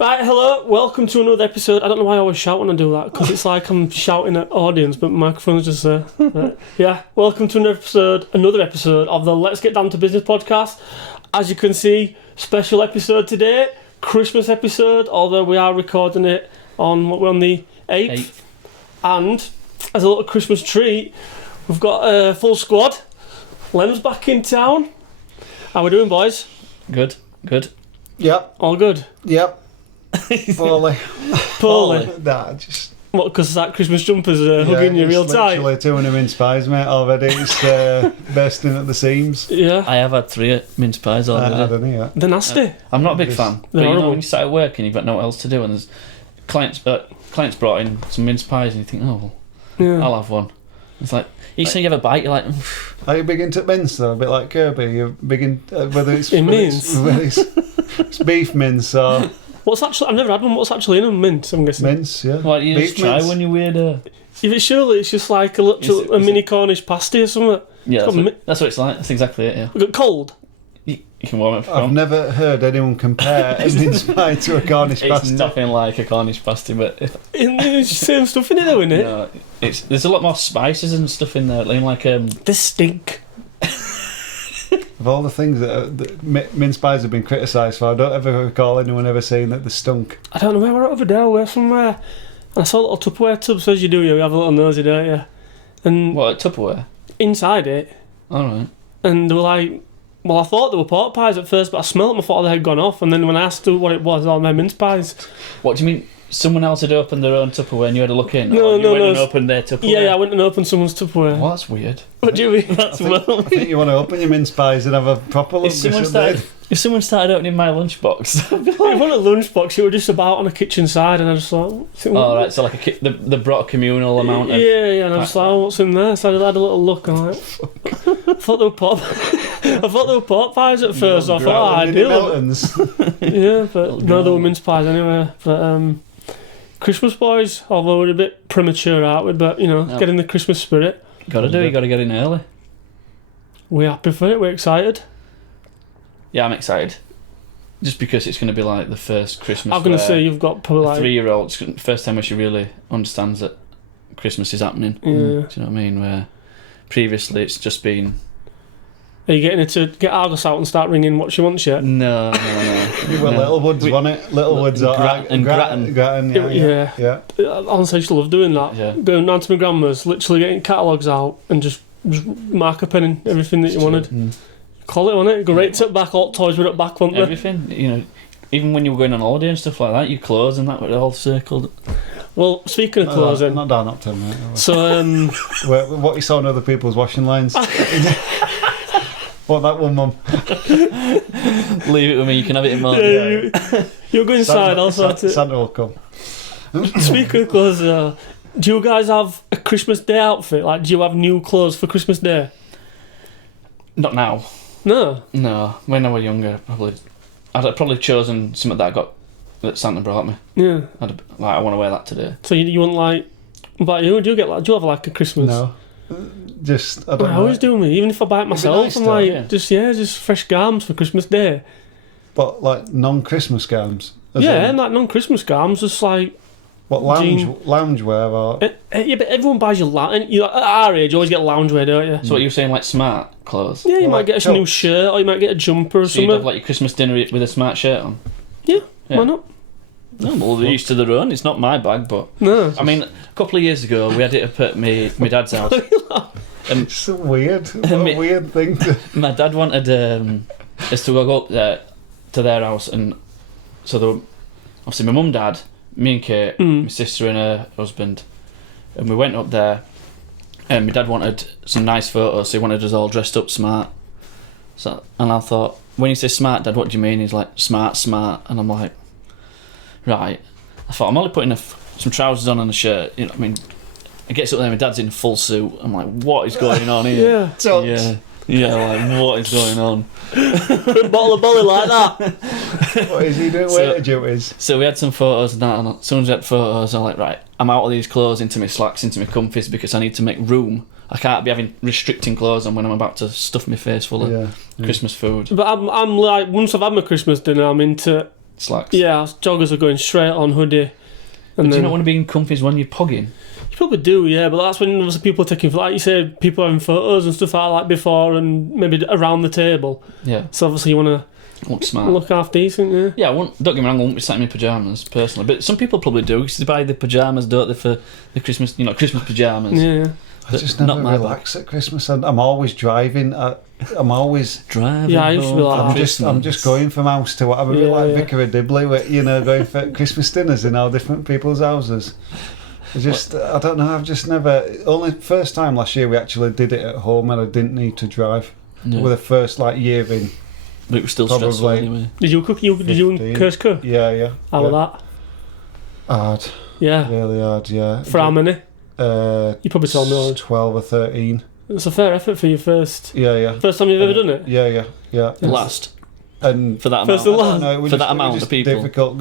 Right, hello, welcome to another episode. I don't know why I always shout when I do that, because it's like I'm shouting at audience, but my microphone's just there. Right. Yeah, welcome to another episode of the Let's Get Down to Business podcast. As you can see, special episode today, Christmas episode, although we are recording it on, we're on the 8th. And as a little Christmas treat, we've got a full squad. Lem's back in town. How we doing, boys? Good. Yep. All good? Yep. Poorly. Nah, just... What, because that Christmas jumper's hugging you real tight? Literally 200 mince pies, mate, already. It's bursting at the seams. Yeah. I have had 3 mince pies already. I don't know yet. They're nasty. I'm not a big fan. But you know, when you start at work and you've got no else to do and there's clients brought in some mince pies and you think, oh, well, I'll have one. It's like, each time you have a bite, you're like... Are you big into mince, though? A bit like Kirby? You're big in... whether it's... mince? It's beef mince or... What's actually... I've never had one. What's actually in them? Mince, I'm guessing. Mince, yeah. Why don't you just try when you're weird? If it's surely it's just like a mini Cornish pasty or something. Yeah, that's what it's like. That's exactly it, yeah. We got cold. You can warm it for I've never heard anyone compare a mince pie to a Cornish pasty. It's nothing like a Cornish pasty, but... It's the same stuff in it, though, isn't it? No, there's a lot more spices and stuff in there. Like They stink. Of all the things that mince pies have been criticised for, I don't ever recall anyone ever saying that they stunk. I don't know where we're over there, we're somewhere. And I saw a little Tupperware tub, so as you do, you have a little nosy, don't you? And what, Tupperware? inside it. Alright. And they were like, well, I thought they were pork pies at first, but I smelled them, I thought they had gone off. And then when I asked what it was, all my mince pies. What do you mean? Someone else had opened their own Tupperware and you had a look in? No, or you went and opened their Tupperware? Yeah, I went and opened someone's Tupperware. Well, that's weird. What do you mean? I think you want to open your mince pies and have a proper look. If someone started opening my lunchbox, I'd be It wasn't a lunchbox, it was just about on a kitchen side, and I just thought... oh, right, so like they brought a communal amount of... Yeah, and I was like, oh, what's in there? So I had a little look, and I'm like... I thought they were pork pies at first, so I thought, ideal. Yeah, but no, they were mince pies anyway. But Christmas boys, although we're a bit premature, aren't we? But, you know, getting the Christmas spirit. You gotta get in early. We're happy for it, we're excited. Yeah, I'm excited. Just because it's going to be like the first Christmas. I'm going to say you've got probably like... 3-year-old, first time where she really understands that Christmas is happening. Yeah. Do you know what I mean? Where previously it's just been... Are you getting her to get Argos out and start ringing what she wants yet? No. Well, Littlewoods, wasn't it? Littlewoods and Grattan. Yeah. Honestly, I used to love doing that. Yeah. Going down to my grandma's, literally getting catalogues out and just marker penning everything that you wanted. Call it on it. Go right to the back, all toys were at back, weren't they? Everything, you know, even when you were going on holiday and stuff like that, your clothes and that were all circled. Well, speaking of clothes, not down up to mate. So, what you saw in other people's washing lines. What, that one, Mum? Leave it with me, you can have it in mine. Yeah, you go inside, I'll sort it. Santa will come. Speaking of clothes, do you guys have a Christmas Day outfit? Like, do you have new clothes for Christmas Day? Not now. No. When I was younger, I'd probably chosen something that Santa brought me. Yeah. I want to wear that today. So you want like, what about you? Do you have like a Christmas? No. Just, I don't know. I always do, me. Even if I buy it myself, nice, I'm like, just fresh garms for Christmas Day. But like non-Christmas garms? Yeah, like non-Christmas garms, just like... What, loungewear or... Yeah, but everyone buys your at our age, you always get loungewear, don't you? So what you're saying, like smart clothes? Yeah, you might get a new shirt, or you might get a jumper or something. You'd have like your Christmas dinner with a smart shirt on? Yeah, why not? No, well, they're used to their own. It's not my bag, but... No. I mean, a couple of years ago, we had it up at my dad's house. It's so weird. What a weird thing to... My dad wanted us to go up there to their house, and so obviously my mum, dad, me and Kate, my sister and her husband, and we went up there, and my dad wanted some nice photos, so he wanted us all dressed up smart. So, and I thought, when you say smart, Dad, what do you mean? He's like, smart, and I'm like, right. I thought, I'm only putting some trousers on and a shirt, you know what I mean? It gets up there, my dad's in a full suit. I'm like, what is going on here? Yeah, like, what is going on? Bottle of bolly like that. What is he doing? Waiter duties. So we had some photos and that, and as soon as we had photos, I'm like, right, I'm out of these clothes into my slacks, into my comfies, because I need to make room. I can't be having restricting clothes on when I'm about to stuff my face full of Christmas food. But I'm like, once I've had my Christmas dinner, I'm into slacks. Yeah, joggers are going straight on hoodie. But And do you then, not want to be in comfies when you're pogging? you probably do, yeah, but that's when obviously people are taking, like you say, people having photos and stuff like that before and maybe around the table. Yeah. So obviously you want Look to smart. look half decent, yeah. Yeah, don't get me wrong, I won't be sat in my pyjamas, personally. But some people probably do, because they buy the pyjamas, don't they, for the Christmas, Christmas pyjamas. Yeah. I just never relax at Christmas. I'm always driving. I'm always driving. Yeah, I used to be like that. I'm just going from house to whatever. Yeah, like yeah. Vicar of Dibley, where, going for Christmas dinners in all different people's houses. I don't know. I've just never. Only first time last year we actually did it at home, and I didn't need to drive. Yeah. With the first year in. But it was still Probably. stressful anyway. Did you cook? Did you and 15. Curse cook? Yeah. How was that? Hard. Yeah. Really hard. Yeah. For how many? You probably told me already. 12 or 13. It's a fair effort for your first Yeah. time you've ever done it. Yeah. The last. And For that First amount. and last. No, it was For just- that it was amount just of people. Difficult.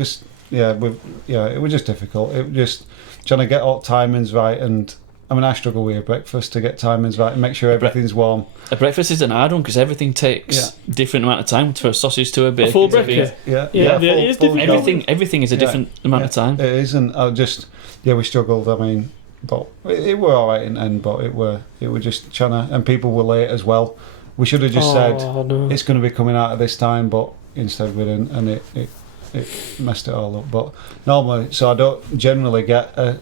It was just difficult. It was just trying to get all timings right, and I struggle with breakfast to get timings right and make sure everything's warm. A breakfast isn't hard one because everything takes different amount of time for a sausage to a bacon. full to be- breakfast. Yeah, Yeah, it is full difficult. Everything is a different amount of time. It is, and we struggled. But it were all right in the end. But it were just trying to, and people were late as well. We should have just said no. it's going to be coming out at this time, but instead we didn't, and it messed it all up. But normally, so I don't generally get a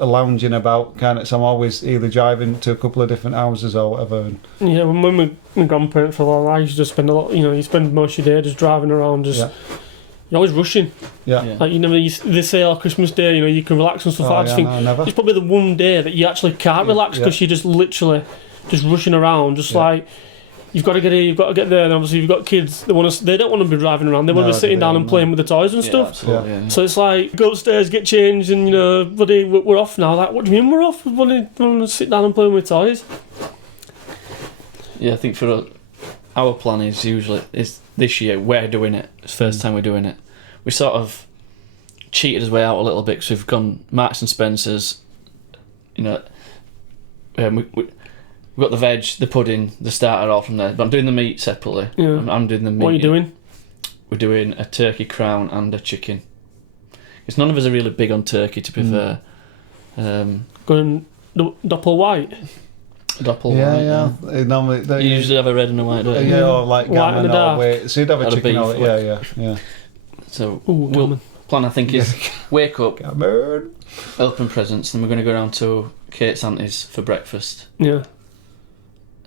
lounging about kind of. So I'm always either driving to a couple of different houses or whatever. And Yeah, when my grandparents for a while, I used to just spend a lot. You spend most of your day just driving around. You're always rushing. yeah. Like they say, Christmas Day, you can relax and stuff. I just think never. it's probably the one day that you actually can't relax because you're just literally just rushing around, like. You've got to get here, you've got to get there, and obviously you've got kids. They don't want to be driving around. They want to be sitting down and playing with the toys and stuff. Absolutely, yeah. So it's like go upstairs, get changed, and buddy, we're off now. Like, what do you mean we're off? We want to sit down and play with toys. Yeah, I think for our plan is this year we're doing it. It's the first time we're doing it. We sort of cheated his way out a little bit because we've gone Marks and Spencer's. We've got the veg, the pudding, the starter all from there. But I'm doing the meat separately. Yeah. I'm doing the meat. What are you doing? We're doing a turkey crown and a chicken. Because none of us are really big on turkey, to be fair. Going doppel white. Doppel Yeah. white. Normally, You usually have a red and a white, don't you? or like White and gammon the dark. or wait. So you'd have a Or a chicken. beef, Yeah. So Ooh, gammon. plan I think is wake up, Gammon. open presents, then we're going to go down to Kate's auntie's for breakfast. Yeah.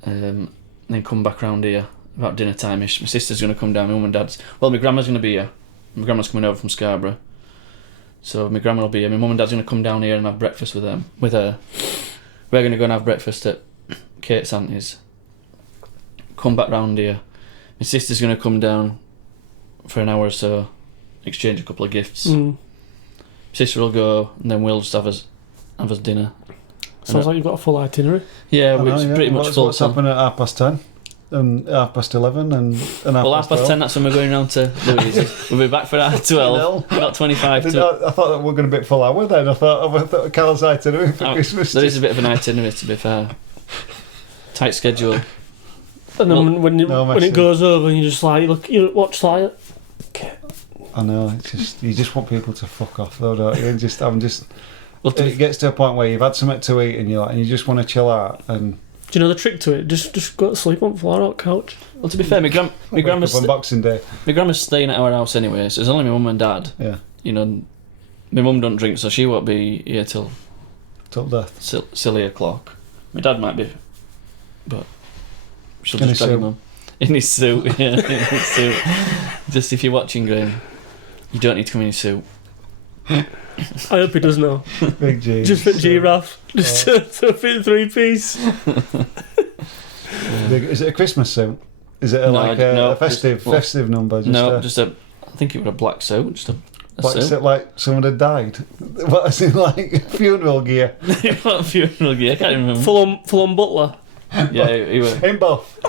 Then come back round here about dinner time-ish. My sister's going to come down, my mum and dad's. Well, my grandma's going to be here. My grandma's coming over from Scarborough. So my grandma will be here. My mum and dad's going to come down here and have breakfast with her. We're going to go and have breakfast at Kate's auntie's. Come back round here. My sister's going to come down for an hour or so, exchange a couple of gifts. Mm. Sister will go, and then we'll just have us dinner. Sounds like you've got a full itinerary. Yeah, it's pretty much full. What's happening at 10:30 and 11:30 and Well, 10:30, that's when we're going round to Louise's. We'll be back for 12, not 25 I thought that we were going to be full hour then. I thought Carl's itinerary for Christmas. There is a bit of an itinerary, to be fair. Tight schedule. And then when it goes over, and you just you watch like. I know. It's just you just want people to fuck off, though, don't you? Well, It gets to a point where you've had something to eat and you just want to chill out and. Do you know the trick to it? Just go to sleep on the floor or couch. well, to be fair, my grandma's on Boxing Day. my grandma's staying at our house anyway, so it's only my mum and dad. Yeah. My mum don't drink, so she won't be here till Death. silly o'clock. My dad might be, but she'll In just his drag him suit. on. In his suit, yeah, in his suit. Just if you're watching, Graham, you don't need to come in your suit. I hope he does know. Big G. Just fit giraffe. Just to fit 3-piece. Is it a Christmas suit? Is it No, a festive number? I think it was a black suit, just a suit. Is it like someone had died? What is it like funeral gear? What funeral gear? I can't remember. Full on butler. Yeah, he was. In both.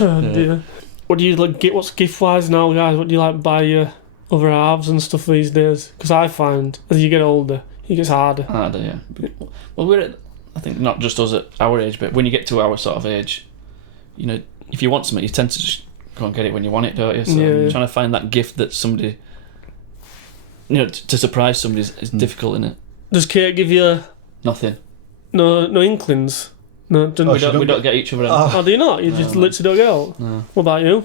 Oh dear. What do you get? What's gift wise now, guys? What do you buy your other halves and stuff these days? Because I find as you get older, it gets harder. Harder, yeah. Well, I think not just us at our age, but when you get to our sort of age, if you want something, you tend to just can't get it when you want it, don't you? So Yeah. trying to find that gift that somebody, to surprise somebody is difficult, isn't it? Does Kate give you Nothing. no inklings? No, didn't We don't get each other. Oh, do you not? You just literally don't go out? No. What about you?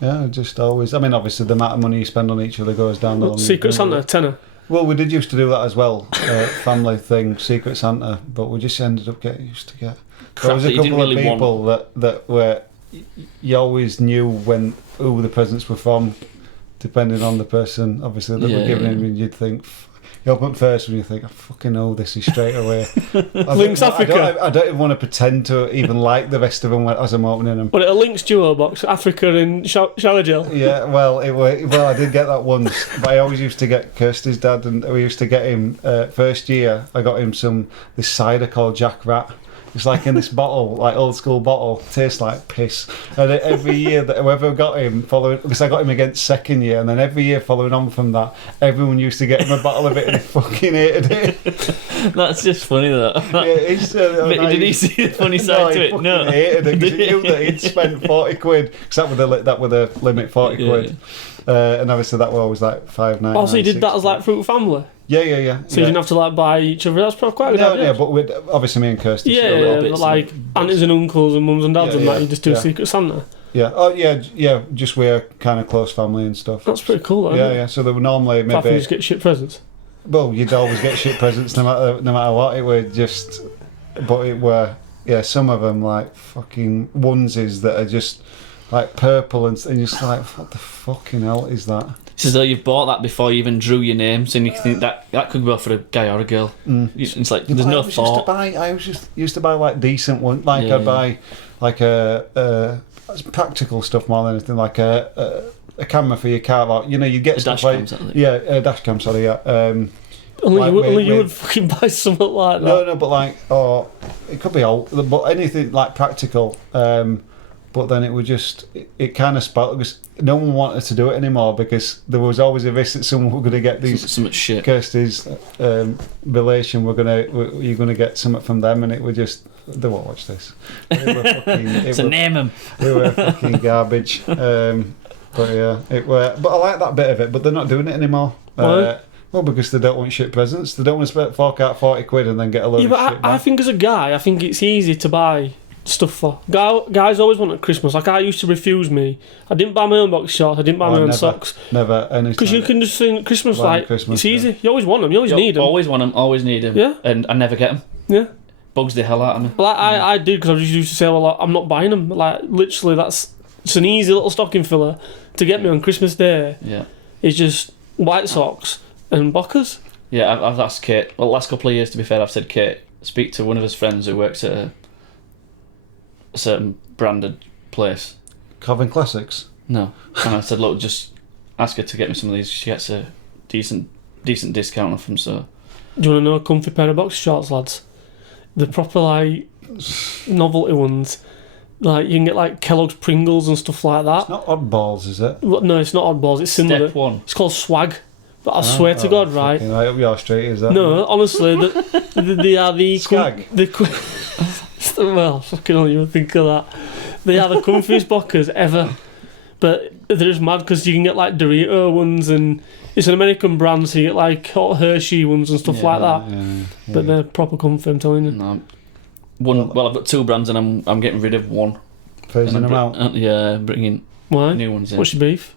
Yeah, just always. I mean, obviously, the amount of money you spend on each other goes down. What, Secret Santa, tenner? Well, we did used to do that as well, family thing, Secret Santa, but we just ended up getting used to get. There was a couple of people that were, you always knew who the presents were from, depending on the person, obviously, that were giving him, and you'd think, you open first when you think, I fucking know this is straight away. Lynx Africa. I don't even want to pretend to even like the rest of them as I'm opening them. But a Lynx duo box, Africa and shower gel. Yeah, well, I did get that once, but I always used to get Kirsty's dad, and we used to get him first year. I got him this cider called Jack Rat. It's like in this bottle, like old school bottle, tastes like piss. And every year that whoever got him, because I got him against second year, and then every year following on from that, everyone used to get him a bottle of it, and he fucking hated it. That's just funny, that. Yeah, did he see the funny side to it? No, he hated it because he knew that he'd spent 40 quid. Because that were the limit, 40 quid. And obviously that was always like £5.99. Oh, so you did that as like fruit family? Yeah. So you didn't have to like buy each other. That's probably quite a good idea. Yeah, but obviously me and Kirsty. But like aunties and uncles and mums and dads and that, you just do Secret Santa. Yeah. Oh yeah. Just we're kind of close family and stuff. That's pretty cool. Yeah. So they were normally maybe. Apart from just get shit presents. Well, you'd always get shit presents no matter what. It were just, but it were some of them like fucking onesies that are just like purple and you're just like, what the fucking hell is that? It's as though you've bought that before you even drew your name, so you think that could go for a guy or a girl. It's like there's no thought. I used to buy like decent ones. Like I'd buy like a practical stuff more than anything. Like a camera for your car. Like, you get stuff like a dash cam. Sorry, yeah. Only you would fucking buy something like that. No, but like, it could be old, but anything like practical. But then it would just, it kind of spoiled because no one wanted to do it anymore because there was always a risk that someone were going to get these. Some shit. Kirsty's relation, you're going to get something from them, and it would just, they won't watch this. Name them. They were fucking garbage. But yeah, but I like that bit of it, but they're not doing it anymore. Why? Well, because they don't want shit presents. They don't want to fork out 40 quid and then get a load of shit back. I think as a guy, I think it's easy to buy stuff for. Guys always want at Christmas. Like, I used to refuse me. I didn't buy my own box shorts. I didn't buy my own socks. Never. Because you can just sing Christmas, it's easy. You always want them. You always need them. Always want them. Always need them. Yeah. And I never get them. Yeah. Bugs the hell out of me. Well, I did because I just used to say, well, I'm not buying them. Like, literally, it's an easy little stocking filler to get me on Christmas Day. Yeah. It's just white socks and bockers. Yeah, I've asked Kate. Well, the last couple of years, to be fair, I've said, Kate, speak to one of his friends who works at a certain branded place. Calvin Classics? No. And I said, look, just ask her to get me some of these. She gets a decent discount off them, so... Do you want to know a comfy pair of box shorts, lads? The proper, like, novelty ones. Like, you can get, like, Kellogg's Pringles and stuff like that. It's not Oddballs, is it? No, it's not Oddballs. It's similar. Step one. It's called Swag. But I swear to God, right? I hope you're straight, is that? No, honestly, they are the... Skag? Well, fucking hell, you would think of that. They are the comfiest bockers ever. But they're just mad because you can get, like, Dorito ones and... It's an American brand, so you get, like, hot Hershey ones and stuff like that. Yeah. But they're proper comfy, I'm telling you. No. I've got two brands and I'm getting rid of one. Phasing them out? Bringing Why? new ones in. What's your beef?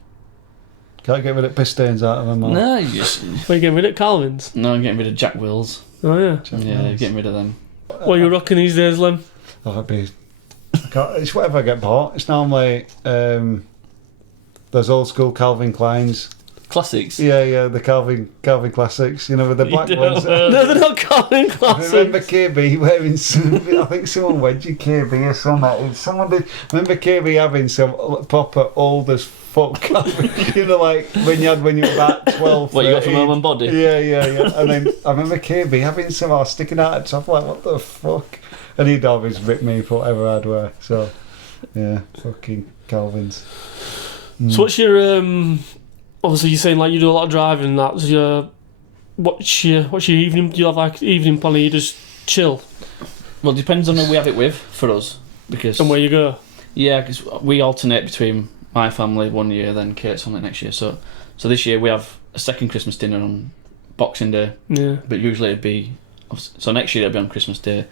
Can't get rid of piss stains out of them. No, you just... Are you getting rid of Calvin's? No, I'm getting rid of Jack Wills. Oh, yeah. Getting rid of them. What are you rocking these days, Lem? It's whatever I get bought. It's normally those old school Calvin Kleins. Classics? Yeah, the Calvin Classics, with the black ones. No, they're not Calvin Classics. I remember KB wearing some, I think someone wedged KB or something. Someone did. I remember KB having some proper old as fuck Calvin, like when you were about 12. What, you got from Home and Body? Yeah. And then I remember KB having some all sticking out at the top, like, what the fuck? And he'd always rip me for whatever I'd wear. So, yeah, fucking Calvin's. So what's your, obviously you're saying like you do a lot of driving and that, so what's your evening, do you have like evening plan or you just chill? Well, it depends on who we have it with, for us. And where you go? Yeah, because we alternate between my family one year, then Kate's family next year. So this year we have a second Christmas dinner on Boxing Day. Yeah. But usually it'd be... So next year it'll be on Christmas Day.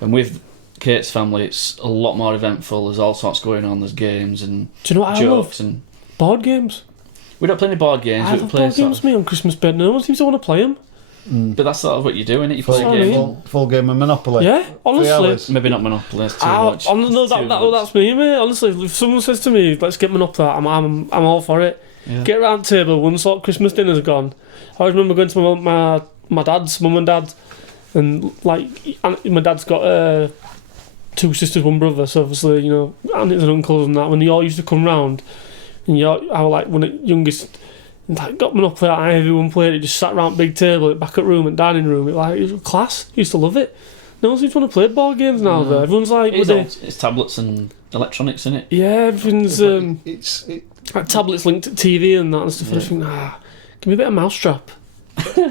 And with Kate's family, it's a lot more eventful. There's all sorts going on. There's games and Do you know what I love? jokes. And Board games. we don't play any board games. I We love play board sort games, of, me, on Christmas Day. No one seems to want to play them. but that's sort of what you do, innit? You play Full a game. game. Full game of Monopoly. Yeah, 3 honestly. hours. Maybe not Monopoly. That's too Ah, much. no, It's too much. that's me, mate. Honestly, if someone says to me, "Let's get Monopoly," I'm all for it. Yeah. Get around the table. Once sort of Christmas dinner's gone, I always remember going to my dad's, mum and dad, and like my dad's got 2 sisters, 1 brother. So obviously, you know, aunts and uncles and that. When they all used to come round, and I was like one of the youngest. And like got Monopoly out, everyone played it, just sat around big table, back at room and dining room. It was class. Used to love it. No one seems to want to play board games now though. Everyone's like, It's tablets and electronics, innit? yeah, everything's It's like tablets linked to TV and that and stuff. I just think, give me a bit of mousetrap.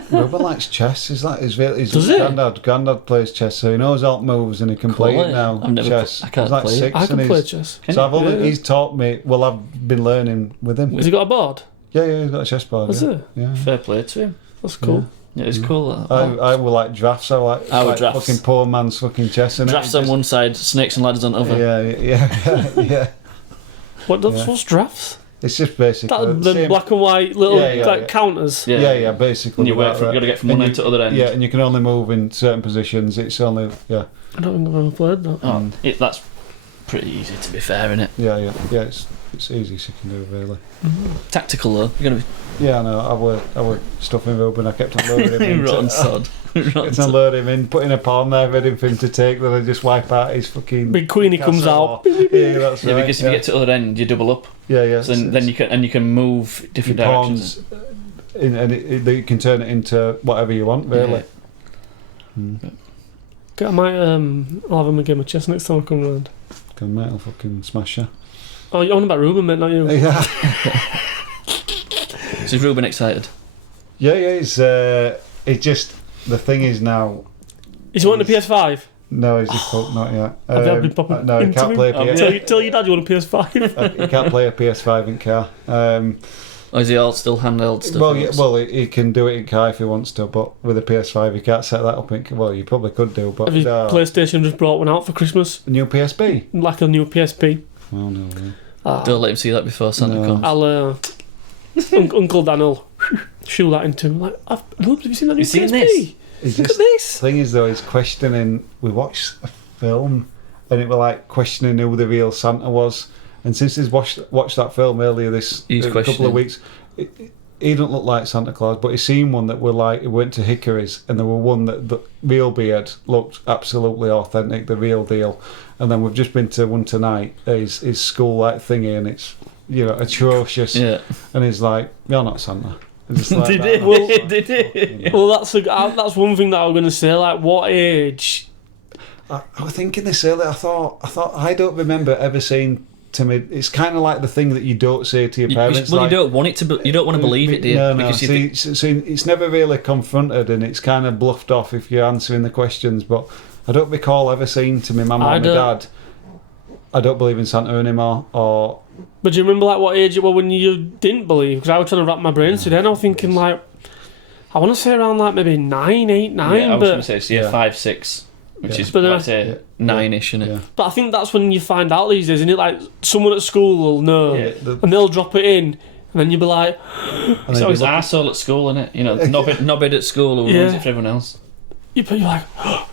Robert likes chess. He's Does he? Granddad plays chess, so he knows all the moves and he can play Cool, it now. I've never chess. I can't He's like play it. 6 I and can play chess. So I've only, Yeah. he's taught me. Well, I've been learning with him. Has he got a board? Yeah, he's got a chess board. Has yeah. it? Yeah. Fair play to him. That's cool. Yeah, it's cool. I will like drafts. I like drafts. fucking poor man's fucking chess. innit? Drafts on one side, snakes and ladders on the other. Yeah. What's drafts? It's just basically The same- black and white little Yeah. counters. Yeah, basically. And you with wait that, for it, right. you got to get from And one you- end to the other end. Yeah, and you can only move in certain positions. It's only I don't think I've ever played that. Oh, that's pretty easy to be fair, innit? yeah. It's easy as you can do really. Tactical though. You're gonna Yeah, no, I were stuffing Ruben. I kept on luring him be in. rotten sod. Kept on luring him in, putting a pawn there, ready for him to take. Then I just wipe out his fucking. Big Queenie comes castle. out. Yeah, that's Yeah, right. because if you get to the other end, you double up. yeah. So then you can move different your directions. pawns, you can turn it into whatever you want, really. I might I'll have him a game of chess next time I come round. Can mate, I'll fucking smash you. Oh, you're on about Ruben, mate, not you? Yeah. So is Ruben excited? Yeah, it's just the thing is now. Is he wanting a PS5? No, he's just not yet. Have you been popping No, he into can't him? play a PS. Tell your dad you want a PS5. He can't play a PS5 in car. Or is he all still handheld stuff? He can do it in car if he wants to, but with a PS5 he can't set that up in. Well, you probably could do, but Have his no. PlayStation just brought one out for Christmas? A new PSP. Like a new PSP. Oh no. Don't let him see that before Santa No. comes. I'll Uncle Dan will shoe that into him. Like, Rubes, have you seen that new You seen PSP? this? He's Look just, at this. thing is though, he's questioning. We watched a film, and it were like questioning who the real Santa was. And since he's watched that film earlier He's a couple questioning. of weeks, he don't look like Santa Claus, but he's seen one that were like he went to Hickory's, and there were one that the real beard looked absolutely authentic, the real deal. And then we've just been to one tonight, his school like thingy, and it's atrocious. Yeah. And he's like, "You're not Santa." And just like Did that. it? Well- Did it? Well, that's one thing that I was going to say. Like, what age? I was thinking this earlier. I thought I don't remember ever saying to me. It's kind of like the thing that you don't say to your parents. Well, like, you don't want it to. You don't want to believe it, do you? No. Because you think, See, it's never really confronted, and it's kind of bluffed off if you're answering the questions. But I don't recall ever saying to my mum or my dad, "I don't believe in Santa anymore," or. But do you remember like what age it was when you didn't believe? Because I was trying to wrap my brains today, and I was thinking like, I want to say around like maybe 9, 8, 9. I was going to but say, so yeah, 5, 6, which Yeah. is But then let's say 9ish, isn't it? Yeah. but I think that's when you find out these days, isn't it? Like someone at school will know, Yeah. and they'll drop it in, and then you'll be like, It's always arsehole at school, isn't it? You know, knobhead at school who ruins it for everyone else. you're like,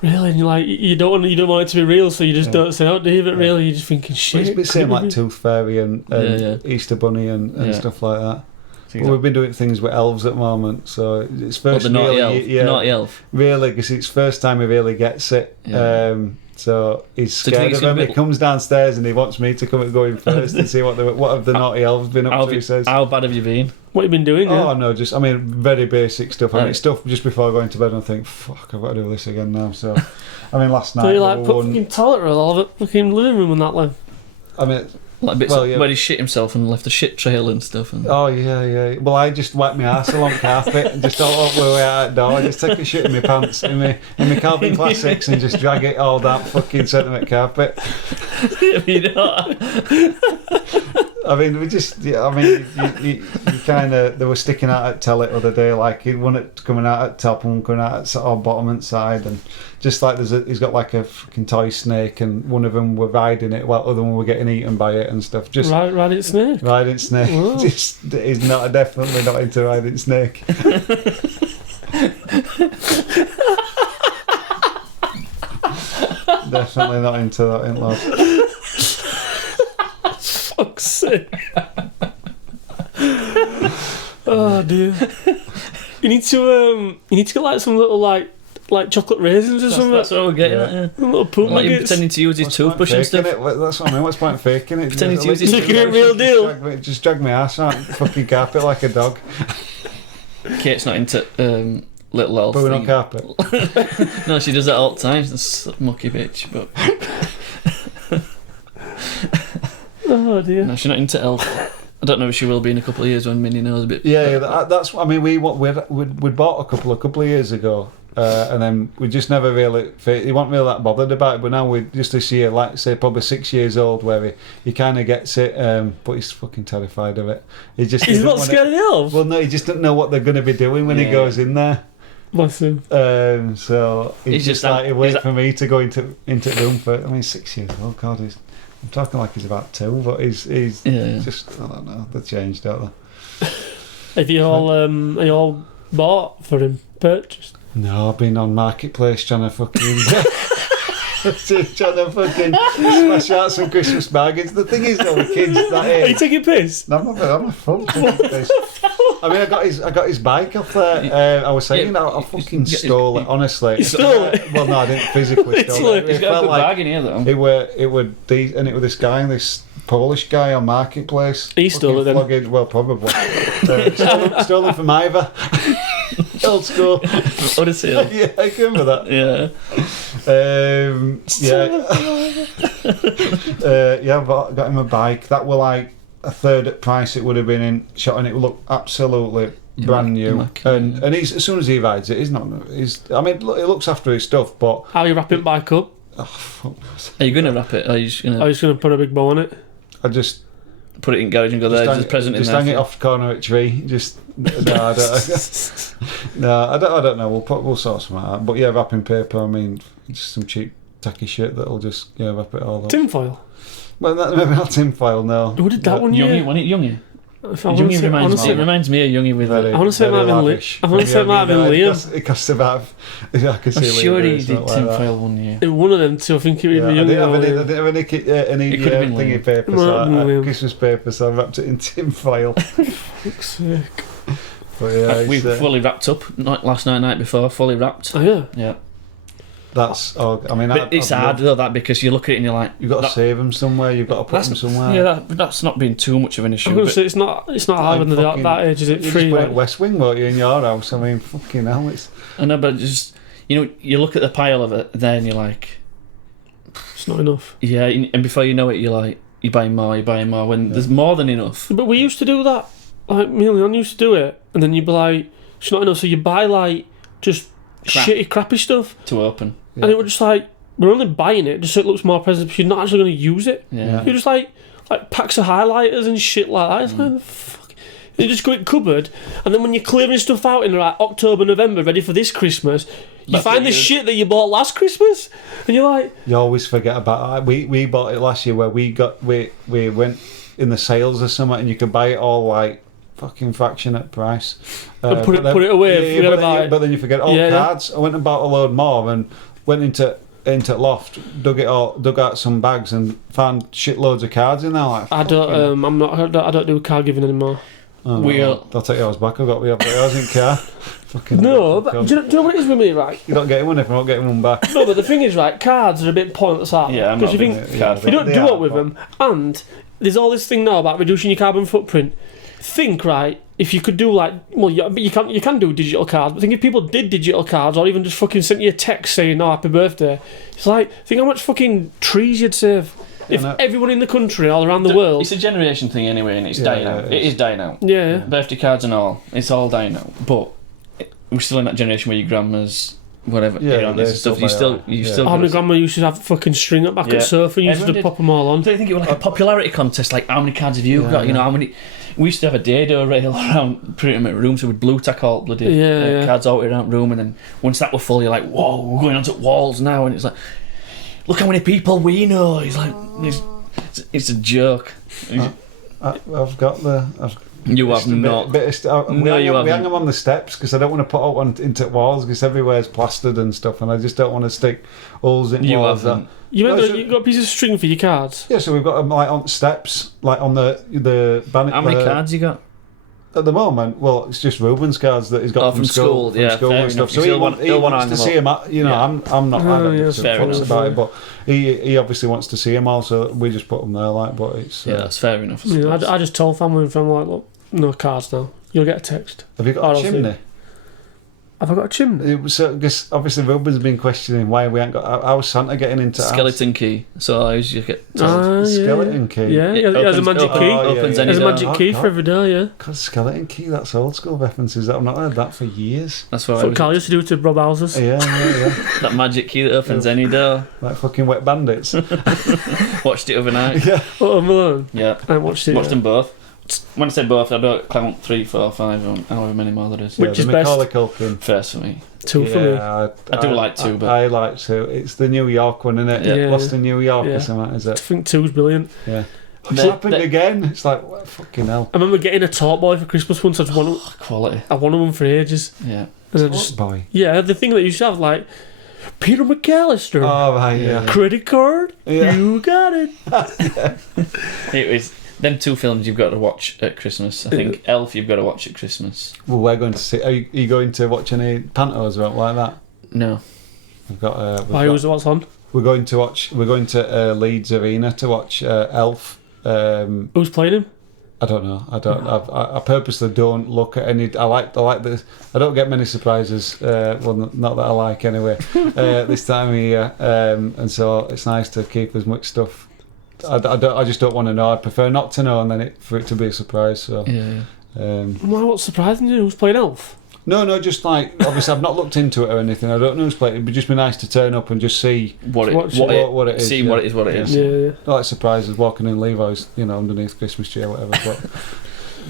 really, and you're like, you don't want it to be real, so you just don't say out, do you? But really, you're just thinking, shit. It's the same like Tooth Fairy and Yeah. Easter Bunny and Yeah. stuff like that. Exactly. But we've been doing things with elves at the moment, so it's What, first the naughty elf? really, The naughty elf. really, because it's first time he really gets it. Yeah. So he's So do you think scared it's of gonna him. be- He comes downstairs and he wants me to come and go in first and see what have the naughty elves been up to. He says, How bad have you been? What you been doing? "Oh Yeah? no, very basic stuff. I mean, Right. stuff just before going to bed. And I think, fuck, I've got to do this again now." So, I mean, last night So you there like were put one. fucking toilet roll all over fucking living room and that like. I mean, Like bits Well, yeah. where he shit himself and left a shit trail and stuff. And oh yeah. Well, I just wipe my arse along carpet and just all the way out the door. I just take a shit in my pants, in my Calvin Classics, and just drag it all down fucking centimetre carpet. you know, I mean, we just. Yeah, I mean, you kind of. They were sticking out at tail it other day, like one at coming out at top and one coming out at bottom and side, and just like he's got like a fucking toy snake, and one of them were riding it, while the other one were getting eaten by it and stuff. Just riding snake. Riding snake. Wow. Just he's definitely not into riding snake. Definitely not into that, ain't lad. Fuck's sake. Oh dear. You need to get like some little like chocolate raisins or something. That's what we're getting at, yeah. Little poop Like him nuggets. pretending to use his toothbrush and stuff. That's what I mean. What's the point of faking it? Pretending to use his Making it real deal. Just drag my ass out and fucking carpet like a dog. Kate's not into little elf. Booing on carpet. No, she does that all the time. That's a mucky bitch, but Oh dear. no, she's not into elf. I don't know if she will be in a couple of years when Minnie knows a bit. Yeah, that's. I mean, we bought a couple of years ago, and then we just never really. He wasn't really that bothered about it. But now we just this year, like say, probably 6 years old, where he kind of gets it, but he's fucking terrified of it. He's not scared of the elf. Well, no, he just doesn't know what they're going to be doing when he goes in there. Bless him. So he's just like he wait for me to go into the room for. I mean, 6 years old. God, I'm talking like he's about 2, but he's just I don't know. They changed, don't they? Are you all bought for him? Purchased? No, I've been on Marketplace trying to fucking smash out some Christmas bargains. The thing is though, with kids that age. Are you taking piss? No, I'm a full taking piss. I mean, I got his bike off there. I was saying I fucking stole it. Honestly, You stole it? Well, no, I didn't physically steal it. He's It got a felt good like bag in here though. it were this guy, this Polish guy on Marketplace. He stole it then? Flogging, well, probably. Stolen from Ivor. Old school. Odyssey. Yeah, I can remember that. Yeah. But got him a bike. That were like a third at price it would have been in shot, and it would look absolutely brand new. And he's as soon as he rides it, I mean, he looks after his stuff, but How are you wrapping it back up? oh, fuck. Are you going to wrap it? Or are you just going Are you just going to put a big bow on it? I just put it in garage and go there? There's a present in just there. hang it off the corner of a tree. Just no, I don't know. We'll sort something out. But yeah, wrapping paper. I mean, just some cheap tacky shit that'll just wrap it all up. Tinfoil? Well, maybe not tinfoil. No. Who did that one? Youngie, wasn't it Youngie? Youngie reminds me of Youngie with Very, I want to say it might have been Liam. I want to say it might have been Liam. It cost about. I can see I'm sure Liam he doing did something like that. tinfoil one year. One of them two, I think it would be I Youngie. didn't have any It could have been thingy Liam. paper, Might have been Liam. Christmas paper, so I wrapped it in tinfoil. Fuck's sake. But yeah, We fully wrapped up last night before, fully wrapped. Oh yeah? Yeah. that's. I mean, But it's hard though, that, because you look at it and you're like, You've got to save them somewhere. You've got to put them somewhere. yeah, that's not been too much of an issue. I'm going to but say it's not hard when they're that age, is it? You Free. just put it Like, in West Wing, won't you, in your house? I mean, fucking hell, it's. I know, but just, you look at the pile of it there and you're like, it's not enough. yeah, and before you know it, you're like, you're buying more, when there's more than enough. But we used to do that. Like, me and Leon used to do it, and then you'd be like, it's not enough, so you buy like just shitty, crappy stuff, To open. and it was just like, we're only buying it just so it looks more presentable. You're not actually going to use it. Yeah. You're just like packs of highlighters and shit like that. It's like, fuck. You just go in cupboard, and then when you're clearing stuff out in like October, November, ready for this Christmas, you find the shit that you bought last Christmas, and you're like, You always forget about it. We bought it last year where we went in the sales or something, and you could buy it all like fucking fraction at price. And put it away, forget about it. But then you forget cards. I went and bought a load more and went into loft, dug out some bags and found shitloads of cards in there. Like, I don't do card giving anymore. I'll take yours back. I've got yours in car. Fucking No, but do you know what it is with me, right? you don't get one if I'm not getting one back. No, but the thing is, right, cards are a bit pointless, aren't they? Yeah, I'm not Because a you big think card you don't They do are, it with but- them, and there's all this thing now about reducing your carbon footprint. Think, right, if you could do like, well, you can do digital cards, but think if people did digital cards, or even just fucking sent you a text saying, "Oh, happy birthday," it's like, think how much fucking trees you'd save if know. everyone in the country, all around the world. It's a generation thing anyway, and it's Yeah, dying yeah, out. it It is. is dying out. Yeah. Birthday cards and all, it's all dying out. But we're still in that generation where your grandmas whatever. Yeah, Aeonics they and stuff. You still still, buy you that. still. Oh, my gotta- grandma used to have fucking string up back Yeah. at surf and used Everyone to did. pop them all on. Don't you think it was like a popularity contest? Like, how many cards have you got? You know, how many? We used to have a dado rail around pretty much room, so we'd blue tack all bloody Yeah. cards out around room, and then once that were full, you're like, whoa, we're going onto walls now, and it's like, look how many people we know. It's like, it's a joke. I've got the. You have not. We No, you hang haven't. them on the steps because I don't want to put out into walls because everywhere's plastered and stuff, and I just don't want to stick holes in You walls. haven't. You No, remember you got a piece of string for your cards? Yeah, so we've got them like on steps, like on the banner. How many cards you got? At the moment, well, it's just Ruben's cards that he's got Oh, from school, yeah, fair and stuff. enough. So He'll he want wants to them see all. him. You know, Yeah. I'm not. I Oh, don't yeah, give two fair fucks enough. about it, but he obviously wants to see him all, so we just put them there. Like, but it's Yeah, that's fair enough. I Yeah, suppose. I just told family and friends, like, look, no cards now. You'll get a text. have you got a Honestly. chimney? Have I got a chimney? It was because obviously Ruben's been questioning why we ain't got. How's Santa getting into our Skeleton key. So I usually get told. Ah, skeleton key? Yeah, It it has a opens- magic opens- key. opens yeah, any There's a door. magic Oh, key God. for every day, yeah. God, skeleton key. That's old school references. I've not heard that for years. That's what I That's what was. Carl used to do to Rob houses. Yeah. That magic key that opens any door. Like fucking wet bandits. Watched it overnight. Yeah. Oh, I'm alone. Yeah. I watched it. Watched them both. When I say both, I don't count 3, 4, 5, or however many more there is. Which Yeah, is the best? Macaulay Culkin. First for me. Two for me. Yeah, I do like two, but- I like two. It's the New York one, isn't it? Yeah. Lost in New York Yeah. or something, is I it? think two's brilliant. Yeah. It's The- happened the- again. It's like, what fucking hell. I remember getting a Talk Boy for Christmas once. Quality. I wanted one for ages. Yeah. And I Talk just, boy. yeah, the thing that you used to have, like, Peter McAllister. Oh, right, yeah. Credit card? Yeah. You got it. It was them two films you've got to watch at Christmas. I think Elf you've got to watch at Christmas. Well, we're going to see. Are you going to watch any pantos or like that? No. We've got. Why was what's on? We're going to watch. We're going to Leeds Arena to watch Elf. Who's playing him? I don't know. I purposely don't look at any. I like this. I don't get many surprises. Well, not that I like anyway. This time of year, and so it's nice to keep as much stuff. I just don't want to know. I prefer not to know, and then for it to be a surprise. So, Yeah. Why, what's surprising you? Who's playing Elf? no, just like obviously I've not looked into it or anything. I don't know who's playing. It'd just be nice to turn up and just see What it what it is. see yeah. what it is. What it is. Yeah. Not like surprises walking in Levi's, underneath Christmas tree or whatever.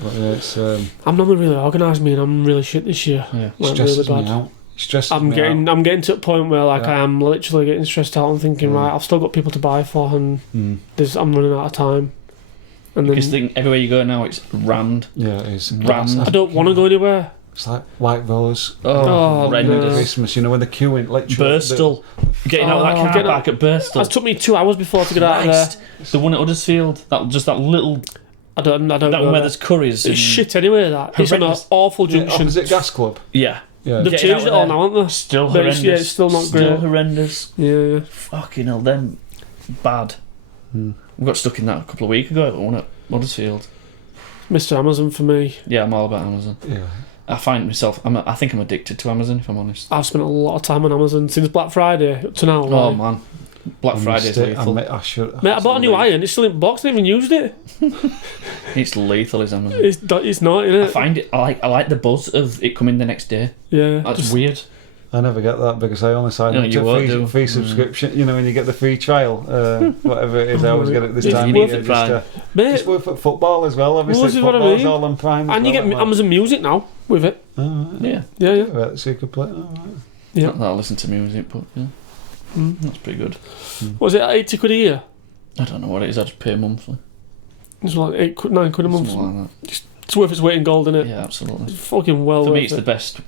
But yeah, it's I'm not really organised, me, and I'm really shit this year. Yeah. Like, stresses really me bad. out. It stresses I'm me getting out. to a point where like Yeah. I am literally getting stressed out and thinking, Mm. right, I've still got people to buy for, and Mm. I'm running out of time. And then Because everywhere you go now, it's rammed. Yeah, it is. Rammed. I don't want to go anywhere. It's like White Rose. Oh, horrendous. no. Christmas, when the queuing literally. Birstall. Getting out of that Oh, car getting park at Birstall. It took me 2 hours before to get out of there. Christ. The one at Huddersfield. That little. I don't That know. one where There. there's curries. It's shit anyway. That it's on an Horrendous. awful Yeah, junction. opposite Gas Club. Yeah. Yeah. They've Getting changed out it all of now, haven't they? Still But horrendous. it's still not Still great. horrendous. Yeah. Fucking hell, them bad. Hmm. We got stuck in that a couple of weeks ago at one at Huddersfield. Mr. Amazon for me. Yeah, I'm all about Amazon. Yeah. I find myself. I think I'm addicted to Amazon. If I'm honest. I've spent a lot of time on Amazon since Black Friday up to now. Oh like. man, Black Friday's lethal. I should. Mate, I bought a new iron. It's still in the box. I haven't even used it. It's lethal, is Amazon. It's not, innit? I find it. I like the buzz of it coming the next day. Yeah. That's just- weird. I never get that because I only sign No, up you to won't free, do. free subscription. When you get the free trial, whatever it is, I always get it this It's time. worth of it, year, Prime. Mate, It's worth it football as well. Obviously, this is what I football's mean. all on Prime. as and you well, get aren't Amazon Music now with it. they? Oh, right. Yeah. Yeah. Right, so you could play. Oh, right. Yeah. Not that I listen to music, but yeah, Mm. that's pretty good. Was it 80 quid a year? I don't know what it is. I just pay monthly. It's like 9 quid a month. Something like It's worth its weight in gold, innit? that. Yeah, absolutely. It's fucking well For worth me, it's it. the best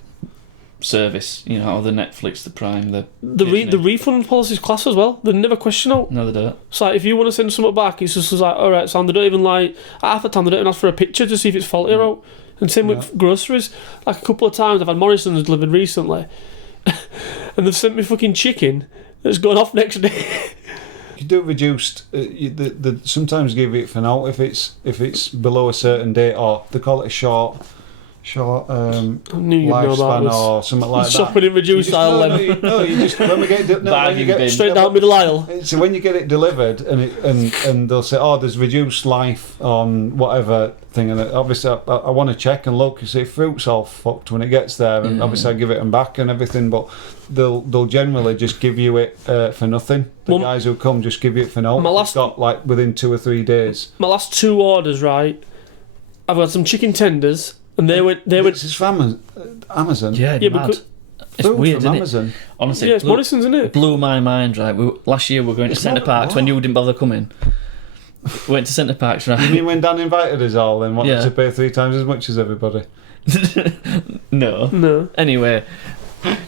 service. Out of the Netflix, the Prime, the The Disney. refund policy's class as well. They never question out. No, they don't. It's like if you want to send something back, it's just like, alright, Sam, they don't even like, half the time they don't even ask for a picture to see if it's faulty or out. And same with groceries. Like a couple of times I've had Morrison's delivered recently and they've sent me fucking chicken that's gone off next day. You do reduced. The sometimes give it for now if it's below a certain date, or they call it a short I knew you'd know about lifespan this. or something like that. Shopping in reduced aisle no, then. no, you just when we get when you get Straight down middle aisle. So when you get it delivered and they'll say, oh, there's reduced life on whatever thing, and obviously I want to check and look and see if fruit's all fucked when it gets there, and obviously I give it them back and everything, but they'll generally just give you it for nothing. The guys who come just give you it for no. It's got like within 2 or 3 days. My last 2 orders, right? I've got some chicken tenders, and they were. This is from Amazon. Yeah, Yeah, mad. because It's Food weird, from isn't Amazon. it? Honestly, yeah, it's Morrison's, isn't it? blew my mind, right? Last year we were going to It's Centre not- Parks when what? you didn't bother coming. We went to Centre Parks, You right? mean when Dan invited us all and wanted Yeah. to pay 3 times as much as everybody? No. No. Anyway,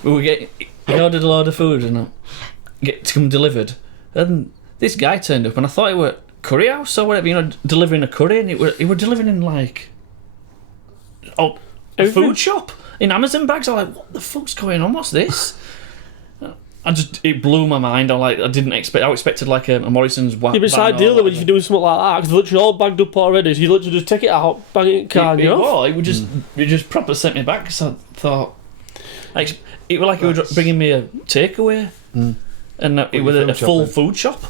we ordered a load of food and get to come delivered. And this guy turned up and I thought it were curry house or whatever, delivering a curry, and he were delivering in like a Everything. food shop in Amazon bags. I'm like, what the fuck's going on? What's this? It blew my mind. I didn't expect. I expected like a Morrison's. Yeah, but it's ideal though when you're doing something like that, because they're literally all bagged up already, so you literally just take it out, bang it in the car, and you're off. It just proper sent me back because I thought it was like it was bringing me a takeaway, and it was a full food shop.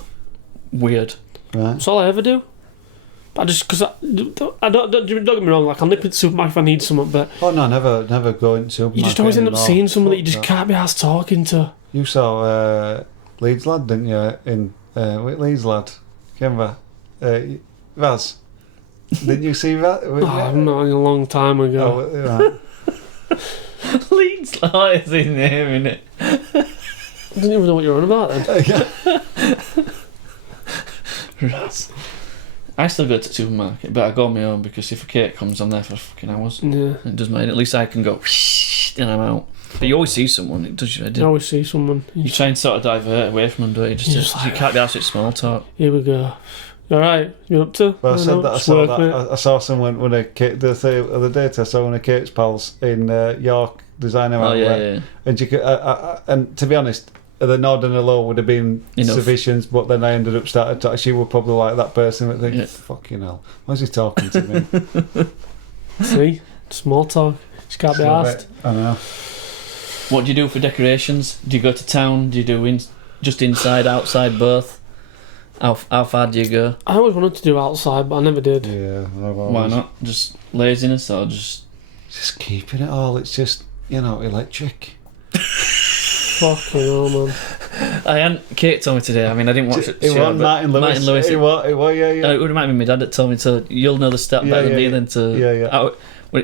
Weird. Right. That's all I ever do. But I just, because don't get me wrong, like I'll nip into the supermarket if I need something, but Oh no, never go into. you just always end up seeing someone that you just can't be asked talking to. You saw Leeds lad, didn't you? In Leeds lad, remember? Raz, didn't you see that? Oh, not a long time ago. Oh, right. Leeds is his name, innit? I didn't even know what you're on about then. Raz. I still go to the supermarket, but I go on my own because if a cake comes, I'm there for fucking hours. Yeah. It does mine. At least I can go and I'm out. But you always see someone. It does you. I always see someone. You try and sort of divert away from them, don't you? Just you can't be asked with small talk. Here we go. Alright, you up to? Well, I said that mate. I saw someone when the other day. I saw one of Kate's pals in York designer Oh outlet, yeah. and you could, and to be honest, the nod and hello would have been Enough. sufficient. But then I ended up starting to. She would probably like that person that think, Yeah. "Fucking hell, why is he talking to me?" See? Small talk. Just can't be So, asked. I know. What do you do for decorations? Do you go to town? Do you do just inside, outside, both? How far do you go? I always wanted to do outside, but I never did. Yeah. Why not? Just laziness or just Just keeping it all. It's just electric. Fucking hell, man. Kate told me today. I mean, I didn't watch it. It was Martin Lewis. Martin Lewis. It was, yeah. It would remind me of my dad that told me to. You'll know the stat better than me than to. Yeah.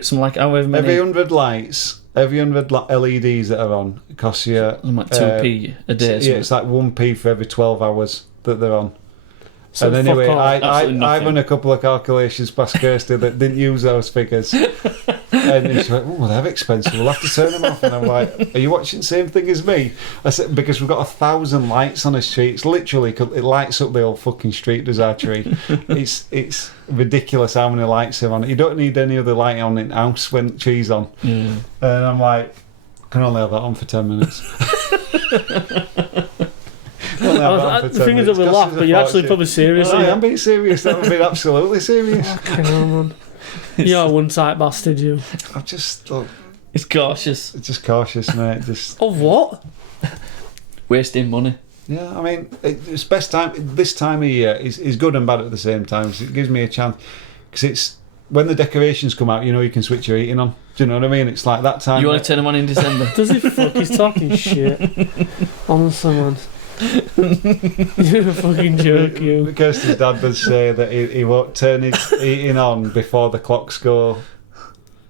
Some like however many. Every 100 lights, every 100 LEDs that are on costs you like 2p a day. Yeah, it's like 1p for every 12 hours that they're on. So and anyway, fuck off. I nothing. run a couple of calculations past Kirsty that didn't use those figures. And she's like, oh, they're expensive, we'll have to turn them off. And I'm like, are you watching the same thing as me? I said, because we've got 1,000 lights on a street. It's literally, it lights up the whole fucking street, does our tree. It's ridiculous how many lights are on it. You don't need any other light on in the house when tree's on. Yeah. And I'm like, can only have that on for 10 minutes. The thing is that we laugh, but you're actually probably serious. I am being serious. I'm being absolutely serious. Fucking hell, man. You're one tight bastard, you. I'm just, look, It's cautious. just cautious, mate. Just Of what? Wasting money. yeah. I mean, it's best time. This time of year is good and bad at the same time. So it gives me a chance because it's when the decorations come out. You can switch your heating on. Do you know what I mean? It's like that time. You want to turn them on in December? Does he fuck? He's talking shit. Honestly, man. You're a fucking joke, you. Kirsty's dad does say that he won't turn his heating on before the clocks go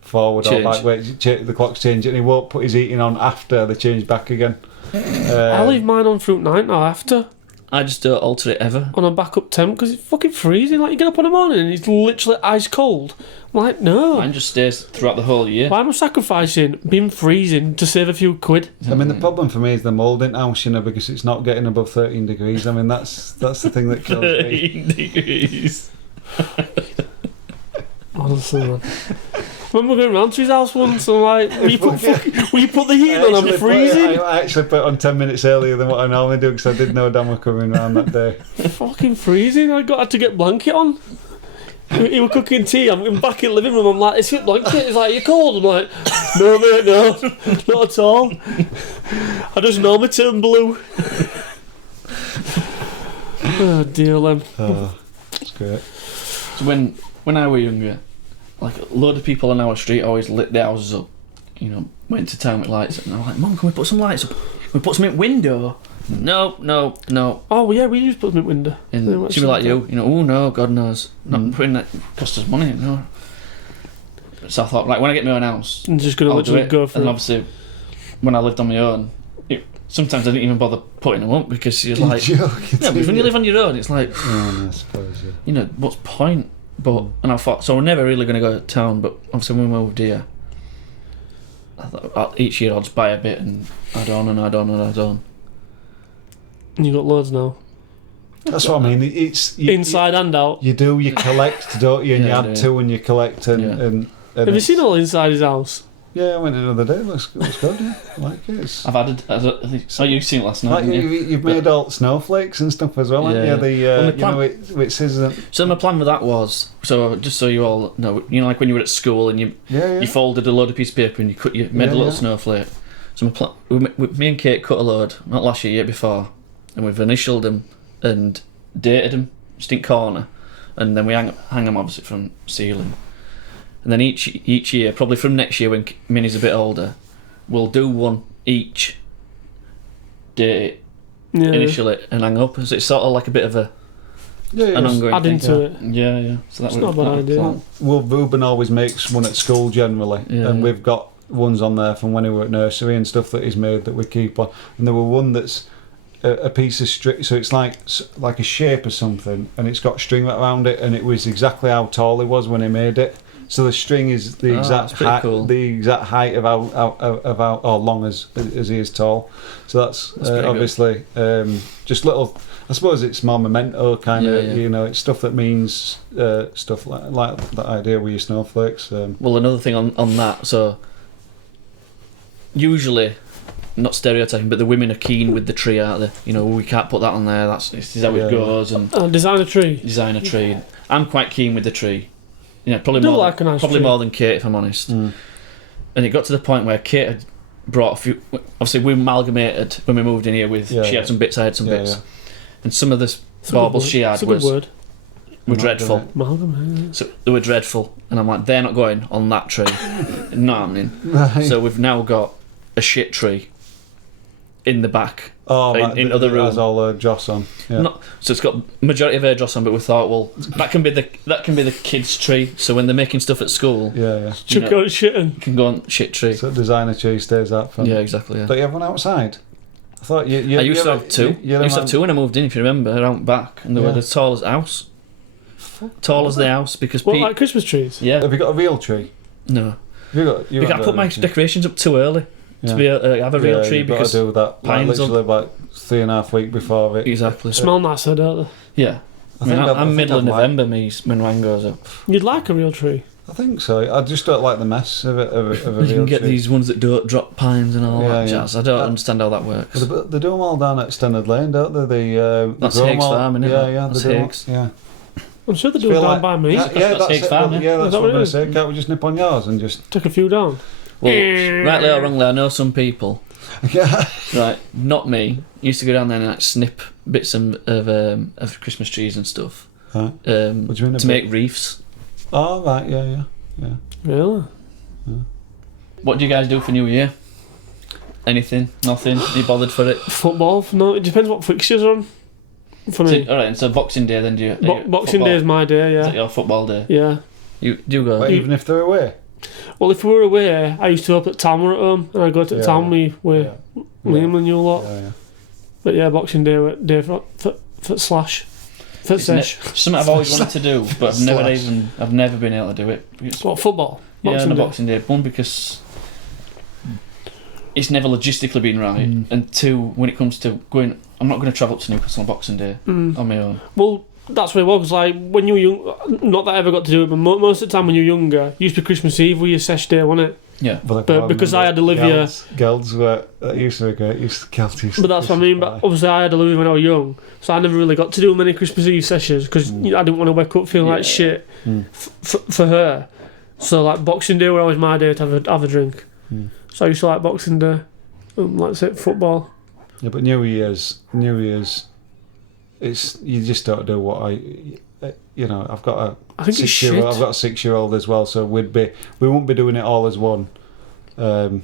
forward Change. or backward. The clocks change, and he won't put his heating on after they change back again. I leave mine on through night now after. I just don't alter it ever. On a backup temp because it's fucking freezing. Like, you get up in the morning and it's literally ice cold. I'm like, no. Mine just stays throughout the whole year. Why am I sacrificing being freezing to save a few quid? I mean, the problem for me is the mould in house, because it's not getting above 13 degrees. I mean, that's the thing that kills me. 13 degrees. Honestly, man. When we were going round to his house once, I'm like, will you put the heat on? I'm freezing. I actually put it on 10 minutes earlier than what I normally do because I didn't know Dan were coming around that day. Fucking freezing. I had to get blanket on. he was cooking tea. I'm back in the living room. I'm like, is it blanket? He's like, you cold? I'm like, no, mate, no, not at all. I just know my turn blue. Oh, dear, Lem. Oh, that's great. So when I were younger, like a load of people on our street always lit their houses up. You know, went to town with lights, and I'm like, Mum, can we put some lights up? Can we put some in window? No. Oh, yeah, we used to put them in window. And she'd be like, you know, oh no, God knows, not putting that cost us money, no. So I thought, right, when I get my own house, I'm just gonna I'll literally do it. go for and it. obviously, when I lived on my own, sometimes I didn't even bother putting them up because she was You're like, joking, no, but when you live on your own, it's like, I suppose, yeah. you know, what's the point? But and I thought, so we're never really going to go to town. But obviously, when we moved here, I thought each year I'll just buy a bit and add on and add on and add on. And you got loads now. That's what I mean. It's Inside and out. You collect, don't you? And Yeah, you add yeah. to and you collect and Have you seen all inside his house? Yeah, I went the other day. Looks good. Yeah, I like it. It's, I've added. Oh, you've seen it last night, like haven't you? you've made all snowflakes and stuff as well, haven't you? Yeah. The you know, with scissors. And, So my plan with that was, so just so you all know, you know, like when you were at school and you folded a load of piece of paper and you made a little snowflake. So my plan, me and Kate cut a load, not last year before, and we've initialed them and dated them just in corner, and then we hang them obviously from ceiling. And then each year, probably from next year when Minnie's a bit older, we'll do one each, date it, initial it, and hang up. So it's sort of like a bit of an ongoing add thing. into it. Yeah. So It's not a bad idea. Well, Ruben always makes one at school generally, and we've got ones on there from when he were at nursery and stuff that he's made that we keep on. And there were one that's a piece of string, so it's like a shape or something, and it's got string around it, and it was exactly how tall he was when he made it. So the string is the exact height, cool. the exact height of how or long as he is tall. So that's obviously just little. I suppose it's more memento kind of. You know, it's stuff that means stuff like that idea with your snowflakes. Well, another thing on that. So usually, not stereotyping, but the women are keen with the tree, aren't they? You know, we can't put that on there. This is how it goes. And design a tree. Design a tree. I'm quite keen with the tree. You know, probably tree. more than Kate, if I'm honest. And it got to the point where Kate had brought a few. Obviously, we amalgamated when we moved in here. She had some bits, I had some bits, and some of the baubles she had were dreadful. Amalgamated. So they were dreadful, and I'm like, they're not going on that tree. Not happening. Right. So we've now got a shit tree in the back. In other rooms. rooms. Has all dross on. Yeah. So it's got majority of air dross on, but we thought, well, that can be the kids' tree. So when they're making stuff at school, Chuck out shit in. can go on shit tree. So designer tree stays that from. Yeah, exactly. Yeah. Don't you have one outside? I thought I I used to have two. I used to have two when I moved in, if you remember, around back, and they were the tallest house. Tall as the house because What, like Christmas trees? Yeah. Have you got a real tree? No. You I put my decorations up too early to be have a real tree you've because got to do that pines literally about 3.5 weeks before it. exactly. Smell nicer, don't they? Yeah. I'm middle of November. When mine goes up. You'd like a real tree. I think so. I just don't like the mess of a real You can get tree. these ones that don't drop pines and all that Yeah. jazz. I don't understand how that works. But they do them all down at Stennard Lane, don't they? That's grow 'em Higgs all- Farm, isn't it? Yeah, That's they do 'em- Higgs. Yeah. I'm sure they do it down by me. Yeah, That's Higgs it. Farm, Well, yeah. yeah, that's Is that what I'm what going it to say. Can't we just nip on yours and just... Took a few down. Well, rightly or wrongly, I know some people. Yeah. Right, not me. Used to go down there and like snip bits of Christmas trees and stuff. Huh? What do you mean? To make wreaths. Oh, right, yeah. Really? What do you guys do for New Year? Anything? Nothing? Are you bothered for it? Football? No, it depends what fixtures are on. For me. Alright, so Boxing Day then do you... Boxing Day is my day, Is that yeah. your football day? Yeah. You do go... But even if they're away? Well, if we were away, I used to hope that Tom were at home, and I'd go to the town with Liam and you lot. Yeah. But yeah, Boxing Day were day for slash. For sesh. Something I've always wanted to do, but I've never been able to do it. What, football? Boxing Day. One, because it's never logistically been right, and two, when it comes to going, I'm not going to travel up to Newcastle on Boxing Day on my own. Well, that's what it was. Like when you were young, not that I ever got to do it, but most of the time when you're younger, it used to be Christmas Eve with your sesh day, wasn't it? Yeah. But because I had Olivia... Girls were... That used to be great. Girls But that's what I mean. But obviously I had Olivia when I was young, so I never really got to do many Christmas Eve sessions because I didn't want to wake up feeling like shit for her. So like Boxing Day was always my day to have a drink. So I used to like Boxing Day. Like say football. Yeah, but New Year's, it's you just don't do what I've got a 6-year-old as well, so we won't be doing it all as one. But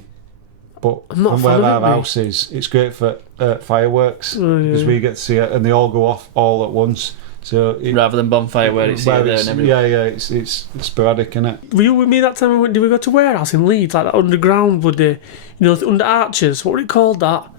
from where our house is, it's great for fireworks because we get to see it and they all go off all at once. So rather than bonfire where it's here, there and everywhere. It's sporadic, innit? Were you with me that time? Did we go to Warehouse in Leeds, like that underground bloody, under arches? What were it called that?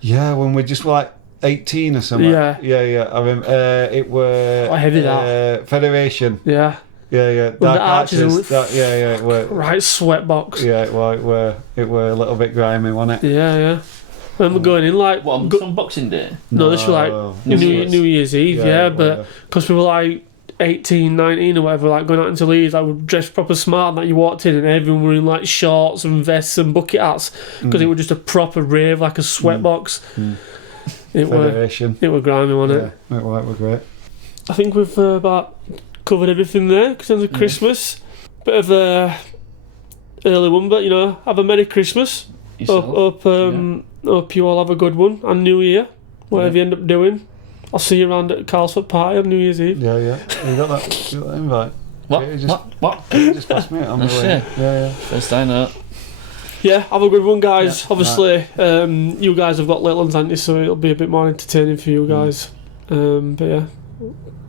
Yeah, when we just were like 18 or something. Yeah. I remember it were heavy that Federation. Yeah. Dark arches. It were right sweatbox. Yeah, it were a little bit grimy, wasn't it? Yeah. And we're going in like on Boxing Day. No, this was like New Year's Eve. But because we were like 18, 19 or whatever, like going out into Leeds, like we were dressed proper smart. And that you walked in and everyone were in like shorts and vests and bucket hats because it was just a proper rave, like a sweatbox. It were grimy, wasn't it? It were great. I think we've about covered everything there because it's Christmas. Bit of a early one, but have a Merry Christmas. Hope you all have a good one and New Year, whatever you end up doing. I'll see you around at Carlsford Party on New Year's Eve. Yeah. You got that invite? What? You just passed me it on the way. Yeah. First time out. Yeah, have a good one, guys. Obviously, you guys have got little ones, haven't you? So it'll be a bit more entertaining for you guys. But yeah,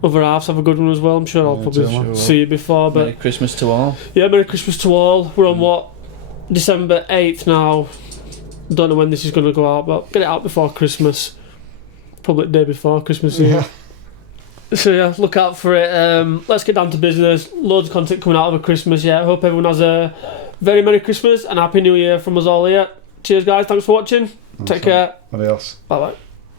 other halves have a good one as well. I'm sure I'll probably see you before. But Merry Christmas to all. Yeah, Merry Christmas to all. We're on December 8th now. Don't know when this is going to go out, but get it out before Christmas. Probably the day before Christmas Eve. Yeah. So yeah, look out for it. Let's get down to business. Loads of content coming out over Christmas. Yeah, I hope everyone has a very Merry Christmas and Happy New Year from us all here. Cheers, guys. Thanks for watching. Take care. Adios. Bye bye.